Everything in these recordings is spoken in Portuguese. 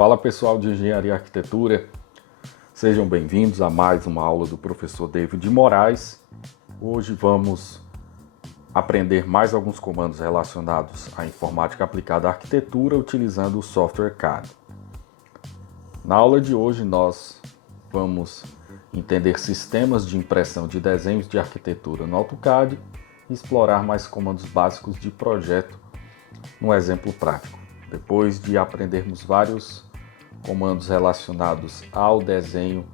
Fala pessoal de Engenharia e Arquitetura, sejam bem-vindos a mais uma aula do professor David Moraes. Hoje vamos aprender mais alguns comandos relacionados à informática aplicada à arquitetura utilizando o software CAD. Na aula de hoje nós vamos entender sistemas de impressão de desenhos de arquitetura no AutoCAD e explorar mais comandos básicos de projeto no exemplo prático. Depois de aprendermos vários comandos relacionados ao desenho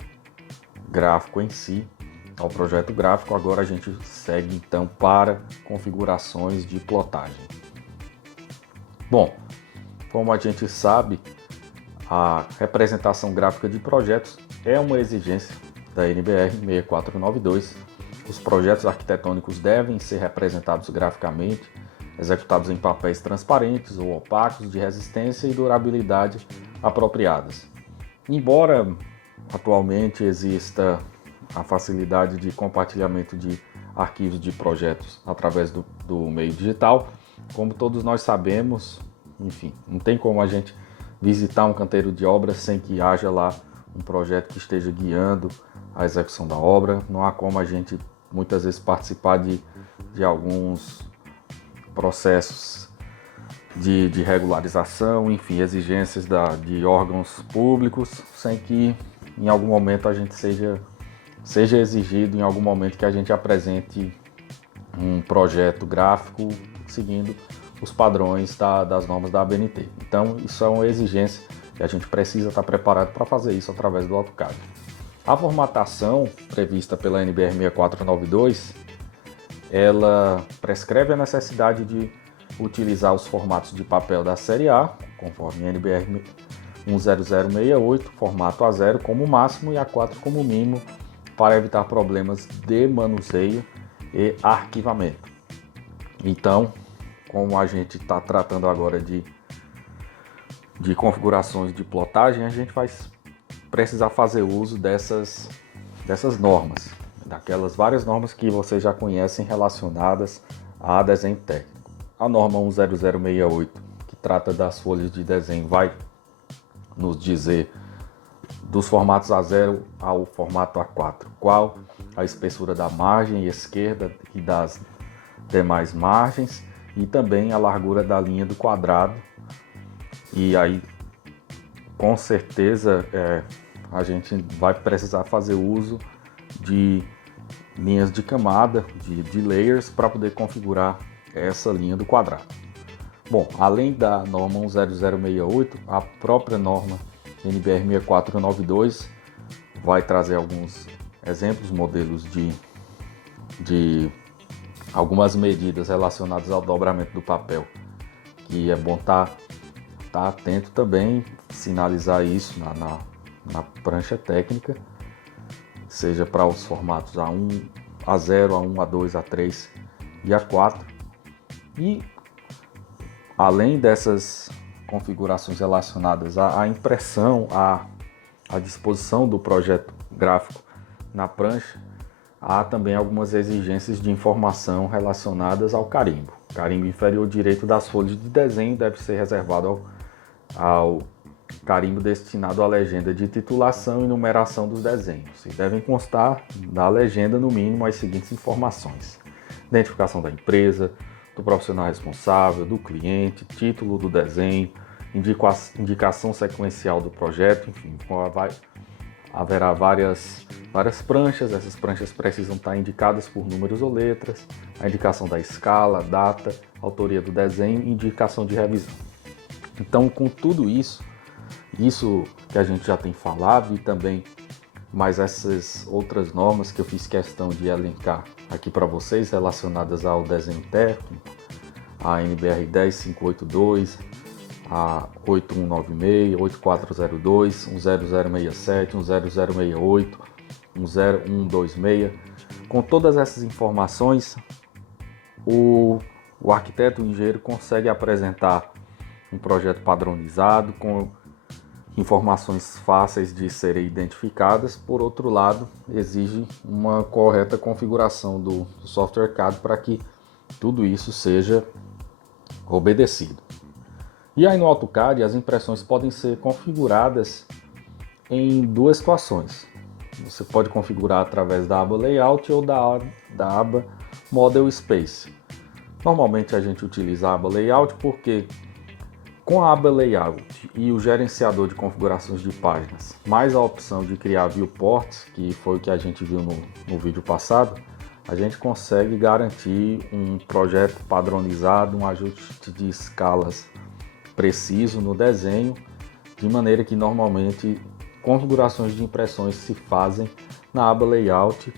gráfico em si, ao projeto gráfico, agora a gente segue então para configurações de plotagem. Bom, como a gente sabe, a representação gráfica de projetos é uma exigência da NBR 6492. Os projetos arquitetônicos devem ser representados graficamente, executados em papéis transparentes ou opacos de resistência e durabilidade apropriadas. Embora atualmente exista a facilidade de compartilhamento de arquivos de projetos através do meio digital, como todos nós sabemos, enfim, não tem como a gente visitar um canteiro de obra sem que haja lá um projeto que esteja guiando a execução da obra. Não há como a gente muitas vezes participar de alguns processos de regularização, enfim, exigências de órgãos públicos, sem que em algum momento a gente seja exigido em algum momento que a gente apresente um projeto gráfico seguindo os padrões das normas da ABNT. Então, isso é uma exigência e a gente precisa estar preparado para fazer isso através do AutoCAD. A formatação prevista pela NBR 6492, ela prescreve a necessidade de utilizar os formatos de papel da série A, conforme a NBR 10068, formato A0 como máximo e A4 como mínimo, para evitar problemas de manuseio e arquivamento. Então, como a gente está tratando agora de configurações de plotagem, a gente vai precisar fazer uso dessas normas, daquelas várias normas que vocês já conhecem relacionadas a desenho técnico. A norma 10068, que trata das folhas de desenho, vai nos dizer dos formatos A0 ao formato A4, qual a espessura da margem esquerda e das demais margens, e também a largura da linha do quadrado. E aí, com certeza, a gente vai precisar fazer uso de linhas de camada, de layers, para poder configurar essa linha do quadrado. Bom, além da norma 10068, a própria norma NBR 6492 vai trazer alguns exemplos, modelos de algumas medidas relacionadas ao dobramento do papel, que é bom estar atento também, sinalizar isso na prancha técnica, seja para os formatos A1, A0, A1, A2, A3 e A4. E além dessas configurações relacionadas à impressão, à disposição do projeto gráfico na prancha, há também algumas exigências de informação relacionadas ao carimbo. O carimbo inferior direito das folhas de desenho deve ser reservado ao carimbo destinado à legenda de titulação e numeração dos desenhos. E devem constar na legenda, no mínimo, as seguintes informações: identificação da empresa, do profissional responsável, do cliente, título do desenho, indicação sequencial do projeto, enfim, haverá várias pranchas. Essas pranchas precisam estar indicadas por números ou letras, a indicação da escala, data, autoria do desenho e indicação de revisão. Então, com tudo isso que a gente já tem falado e também mais essas outras normas que eu fiz questão de elencar aqui para vocês relacionadas ao desenho técnico, a NBR 10582, a 8196, 8402, 10067, 10068, 10126. Com todas essas informações, o arquiteto, o engenheiro, consegue apresentar um projeto padronizado com informações fáceis de serem identificadas. Por outro lado, exige uma correta configuração do software CAD para que tudo isso seja obedecido. E aí no AutoCAD as impressões podem ser configuradas em duas situações. Você pode configurar através da aba Layout ou da aba Model Space. Normalmente a gente utiliza a aba Layout porque com a aba Layout e o gerenciador de configurações de páginas, mais a opção de criar viewports, que foi o que a gente viu no vídeo passado, a gente consegue garantir um projeto padronizado, um ajuste de escalas preciso no desenho, de maneira que normalmente configurações de impressões se fazem na aba Layout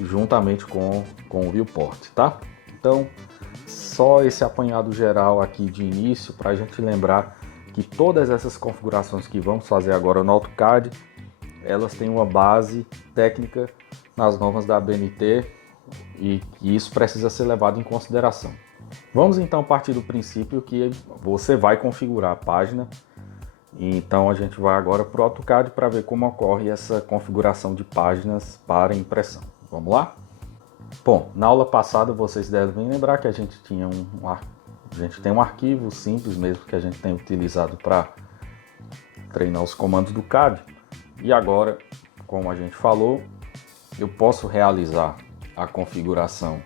juntamente com o viewport, tá? Então, só esse apanhado geral aqui de início para a gente lembrar que todas essas configurações que vamos fazer agora no AutoCAD, elas têm uma base técnica nas normas da ABNT e que isso precisa ser levado em consideração. Vamos então partir do princípio que você vai configurar a página, então a gente vai agora para o AutoCAD para ver como ocorre essa configuração de páginas para impressão. Vamos lá? Bom, na aula passada vocês devem lembrar que a gente tem um arquivo simples mesmo que a gente tem utilizado para treinar os comandos do CAD. E agora, como a gente falou, eu posso realizar a configuração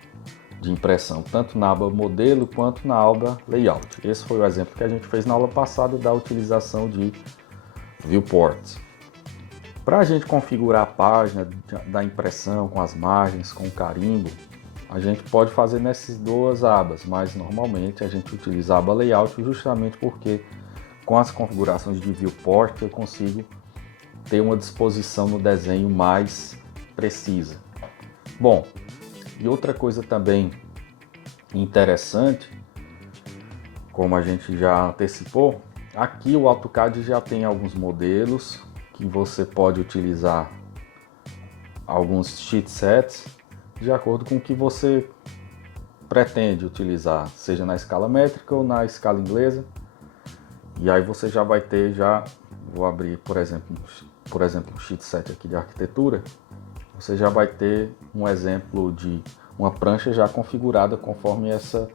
de impressão tanto na aba Modelo quanto na aba Layout. Esse foi o exemplo que a gente fez na aula passada da utilização de viewports. Para a gente configurar a página da impressão com as margens, com o carimbo, a gente pode fazer nessas duas abas, mas normalmente a gente utiliza a aba Layout justamente porque com as configurações de viewport eu consigo ter uma disposição no desenho mais precisa. Bom, e outra coisa também interessante, como a gente já antecipou, aqui o AutoCAD já tem alguns modelos que você pode utilizar alguns chipsets de acordo com o que você pretende utilizar, seja na escala métrica ou na escala inglesa. E aí você já vai ter, vou abrir por exemplo um chipset aqui de arquitetura, você já vai ter um exemplo de uma prancha já configurada conforme essa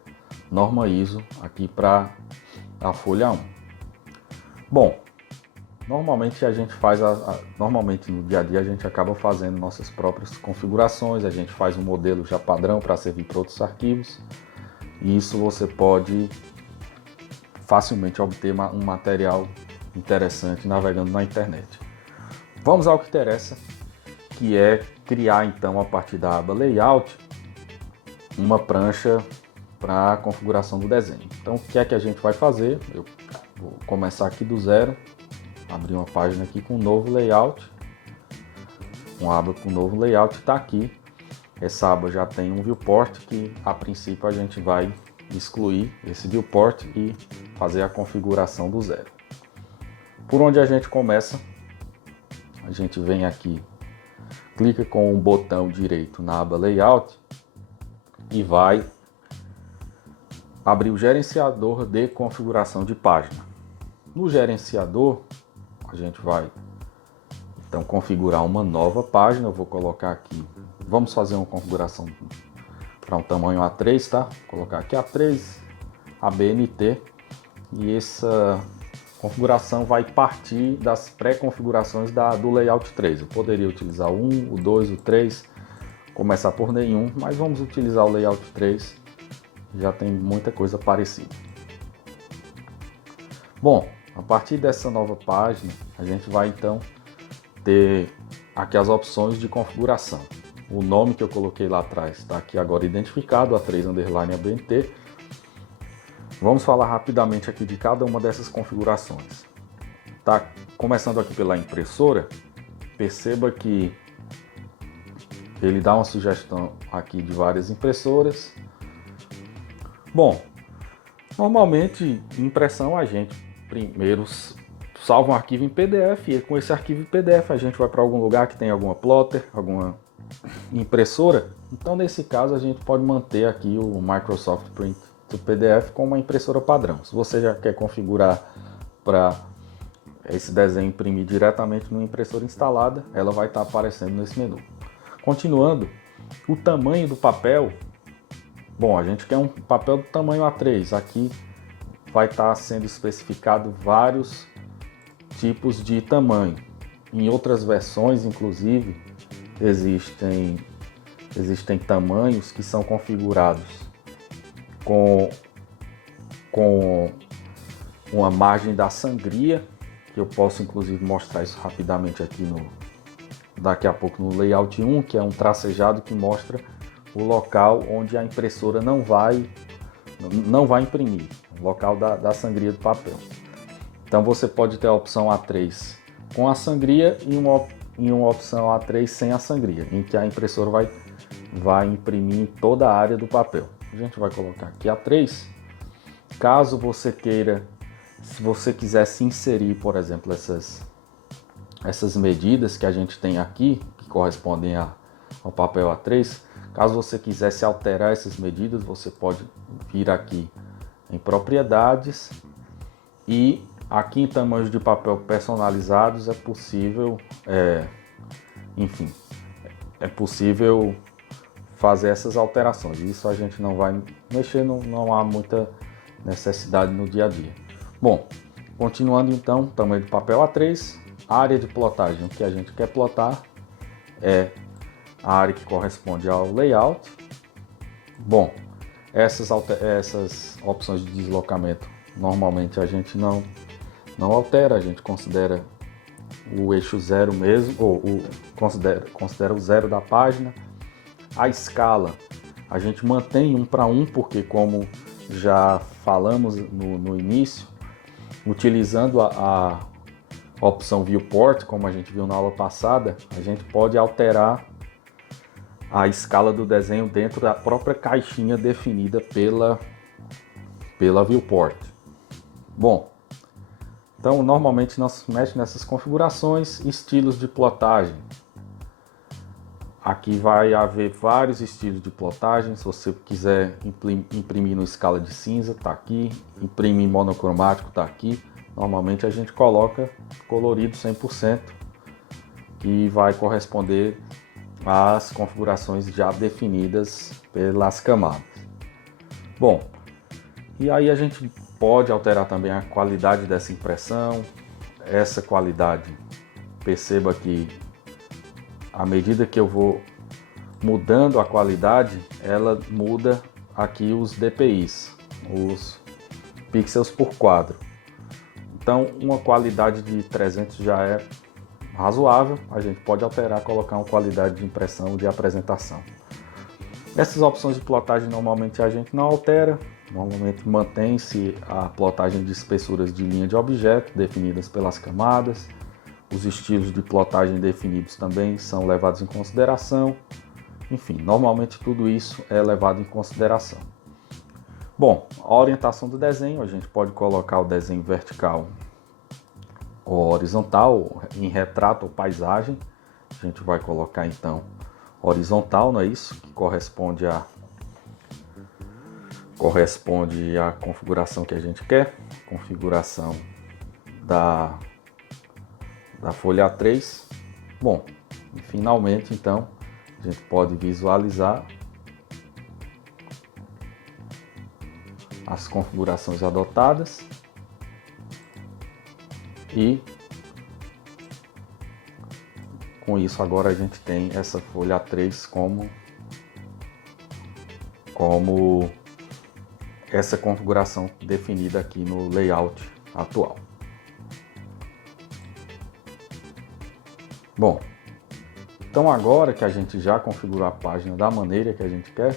norma ISO aqui para a folha 1. Bom, normalmente a gente faz, normalmente no dia a dia a gente acaba fazendo nossas próprias configurações, a gente faz um modelo já padrão para servir para outros arquivos, e isso você pode facilmente obter um material interessante navegando na internet. Vamos ao que interessa, que é criar então a partir da aba Layout uma prancha para a configuração do desenho. Então o que é que a gente vai fazer? Eu vou começar aqui do zero. Abrir uma página aqui com um novo layout, uma aba com um novo layout está aqui. Essa aba já tem um viewport que a princípio a gente vai excluir esse viewport e fazer a configuração do zero. Por onde a gente começa? A gente vem aqui, clica com o botão direito na aba Layout e vai abrir o gerenciador de configuração de página. No gerenciador a gente vai então configurar uma nova página. Eu vou colocar aqui, vamos fazer uma configuração para um tamanho A3, tá? Vou colocar aqui A3, ABNT, e essa configuração vai partir das pré-configurações do Layout 3. Eu poderia utilizar o 1, o 2, o 3, começar por nenhum, mas vamos utilizar o Layout 3, já tem muita coisa parecida. Bom, a partir dessa nova página, a gente vai então ter aqui as opções de configuração. O nome que eu coloquei lá atrás está aqui agora identificado, A3_ABNT. Vamos falar rapidamente aqui de cada uma dessas configurações. Tá? Começando aqui pela impressora, perceba que ele dá uma sugestão aqui de várias impressoras. Bom, normalmente em impressão a gente primeiro salva um arquivo em PDF e com esse arquivo em PDF a gente vai para algum lugar que tem alguma plotter, alguma impressora. Então nesse caso a gente pode manter aqui o Microsoft Print to PDF com uma impressora padrão. Se você já quer configurar para esse desenho imprimir diretamente numa impressora instalada, ela vai estar aparecendo nesse menu. Continuando, o tamanho do papel. Bom, a gente quer um papel do tamanho A3. Aqui vai estar sendo especificado vários tipos de tamanho. Em outras versões, inclusive, existem tamanhos que são configurados com uma margem da sangria, que eu posso inclusive mostrar isso rapidamente aqui daqui a pouco no layout 1, que é um tracejado que mostra o local onde a impressora não vai imprimir, o local da sangria do papel. Então você pode ter a opção A3 com a sangria e uma opção A3 sem a sangria, em que a impressora vai imprimir em toda a área do papel. A gente vai colocar aqui A3. Caso você queira, se você quisesse inserir, por exemplo, essas medidas que a gente tem aqui, que correspondem ao papel A3, caso você quisesse alterar essas medidas, você pode vir aqui em propriedades e aqui em tamanhos de papel personalizados é possível, é possível fazer essas alterações. Isso a gente não vai mexer, não há muita necessidade no dia a dia. Bom, continuando então, tamanho de papel A3, área de plotagem. O que a gente quer plotar é a área que corresponde ao layout. Bom, essas opções de deslocamento normalmente a gente não altera, a gente considera o eixo 0 mesmo, ou considera o 0 da página. A escala a gente mantém 1 para 1, porque como já falamos no início, utilizando a opção Viewport, como a gente viu na aula passada, a gente pode alterar a escala do desenho dentro da própria caixinha definida pela Viewport. Bom, então normalmente nós mexemos nessas configurações, estilos de plotagem. Aqui vai haver vários estilos de plotagem. Se você quiser imprimir no escala de cinza, está aqui. Imprimir monocromático, está aqui. Normalmente a gente coloca colorido 100%, que vai corresponder às configurações já definidas pelas camadas. Bom, e aí a gente pode alterar também a qualidade dessa impressão. Essa qualidade, perceba que à medida que eu vou mudando a qualidade, ela muda aqui os DPIs, os pixels por quadro. Então, uma qualidade de 300 já é razoável. A gente pode alterar, colocar uma qualidade de impressão de apresentação. Essas opções de plotagem normalmente a gente não altera. Normalmente mantém-se a plotagem de espessuras de linha de objeto definidas pelas camadas. Os estilos de plotagem definidos também são levados em consideração. Enfim, normalmente tudo isso é levado em consideração. Bom, a orientação do desenho, a gente pode colocar o desenho vertical ou horizontal, em retrato ou paisagem. A gente vai colocar então horizontal, não é isso? Que corresponde à configuração que a gente quer, configuração da folha A3. Bom, e finalmente então a gente pode visualizar as configurações adotadas e com isso agora a gente tem essa folha A3 como essa configuração definida aqui no layout atual. Bom, então agora que a gente já configurou a página da maneira que a gente quer,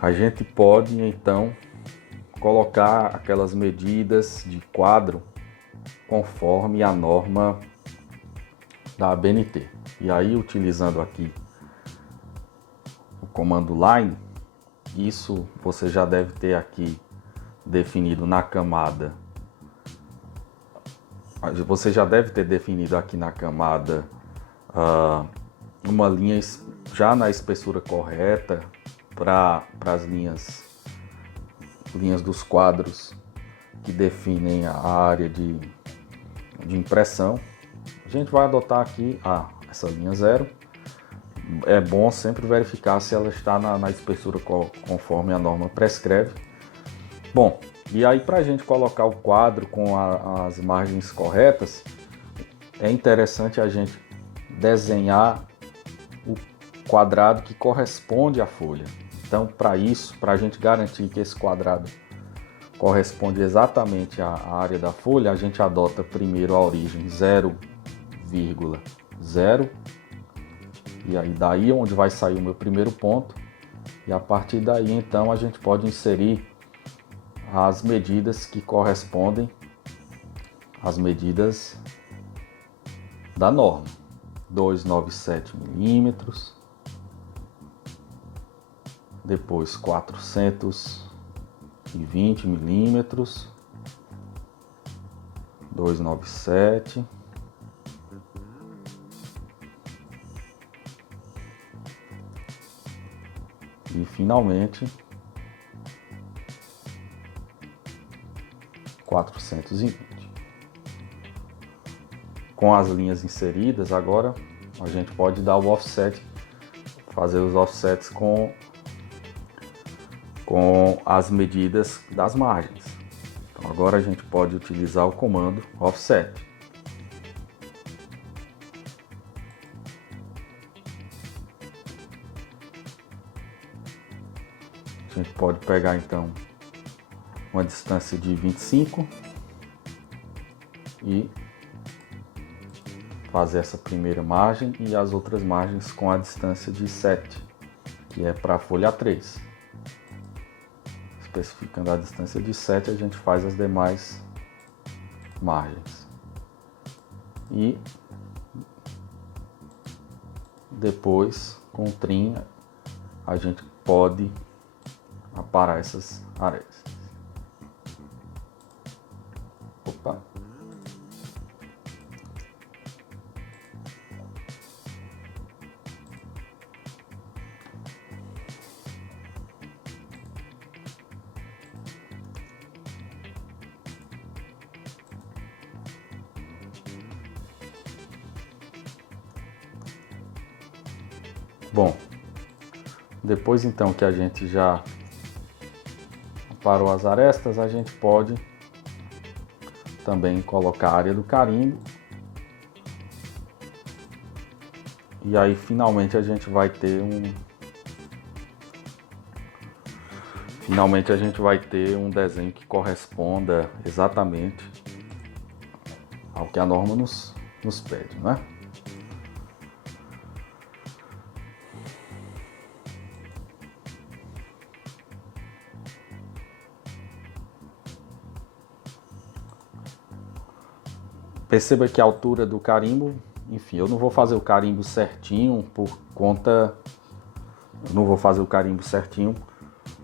a gente pode então colocar aquelas medidas de quadro conforme a norma da ABNT. E aí, utilizando aqui o comando line, isso você já deve ter aqui definido na camada. Você já deve ter definido aqui na camada uma linha já na espessura correta para as linhas dos quadros que definem a área de impressão. A gente vai adotar aqui essa linha 0. É bom sempre verificar se ela está na espessura conforme a norma prescreve. Bom, e aí para a gente colocar o quadro com as margens corretas, é interessante a gente desenhar o quadrado que corresponde à folha. Então, para isso, para a gente garantir que esse quadrado corresponde exatamente à área da folha, a gente adota primeiro a origem 0,0, e aí daí é onde vai sair o meu primeiro ponto, e a partir daí então a gente pode inserir as medidas que correspondem às medidas da norma. 297 milímetros, depois 420 milímetros, 297, e finalmente 420. Com as linhas inseridas, agora a gente pode dar o offset, fazer os offsets com as medidas das margens. Então agora a gente pode utilizar o comando offset. A gente pode pegar então uma distância de 25 e fazer essa primeira margem e as outras margens com a distância de 7, que é para a folha 3. Especificando a distância de 7, a gente faz as demais margens. E depois, com o trim, a gente pode aparar essas arestas. Opa! Bom, depois então que a gente já aparou as arestas, a gente pode também colocar a área do carimbo. E aí finalmente a gente vai ter um desenho que corresponda exatamente ao que a norma nos pede, né? Perceba que a altura do carimbo, enfim, eu não vou fazer o carimbo certinho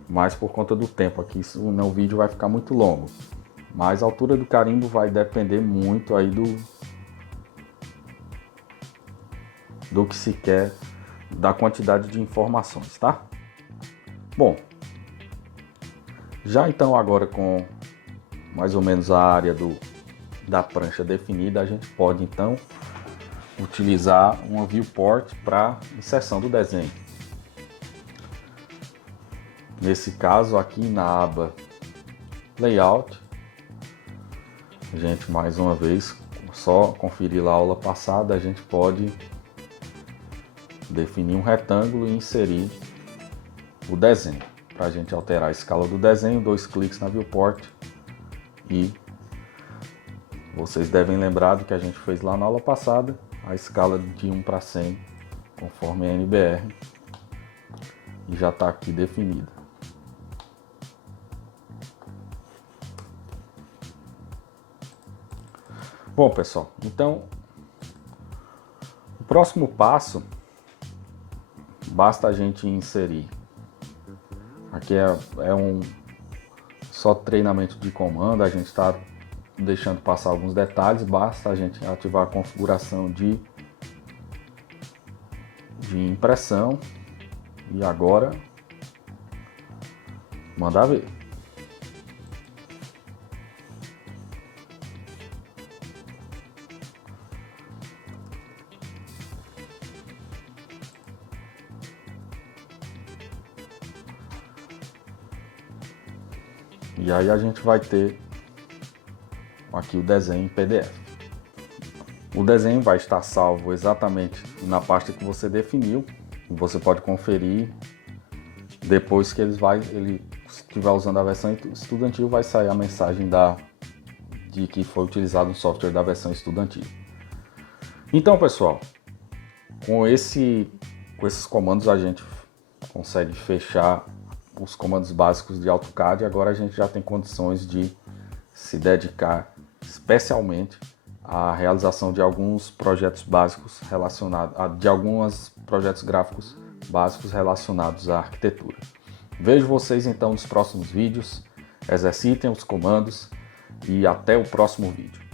mas por conta do tempo aqui, o vídeo vai ficar muito longo. Mas a altura do carimbo vai depender muito aí do que se quer, da quantidade de informações, tá? Bom, já então agora com mais ou menos a área da prancha definida, a gente pode então utilizar uma viewport para inserção do desenho. Nesse caso aqui na aba Layout, a gente mais uma vez, só conferir lá a aula passada, a gente pode definir um retângulo e inserir o desenho. Para a gente alterar a escala do desenho, 2 cliques na viewport e vocês devem lembrar do que a gente fez lá na aula passada, a escala de 1 para 100, conforme a NBR, e já está aqui definida. Bom, pessoal, então o próximo passo, basta a gente inserir, aqui é um só treinamento de comando, a gente está deixando passar alguns detalhes, basta a gente ativar a configuração de impressão e agora mandar ver. E aí a gente vai ter aqui o desenho em PDF. O desenho vai estar salvo exatamente na pasta que você definiu. E você pode conferir depois que ele estiver usando a versão estudantil, vai sair a mensagem de que foi utilizado um software da versão estudantil. Então, pessoal, com esses comandos a gente consegue fechar os comandos básicos de AutoCAD. Agora a gente já tem condições de se dedicar especialmente à realização de alguns projetos básicos de alguns projetos gráficos básicos relacionados à arquitetura. Vejo vocês então nos próximos vídeos, exercitem os comandos e até o próximo vídeo.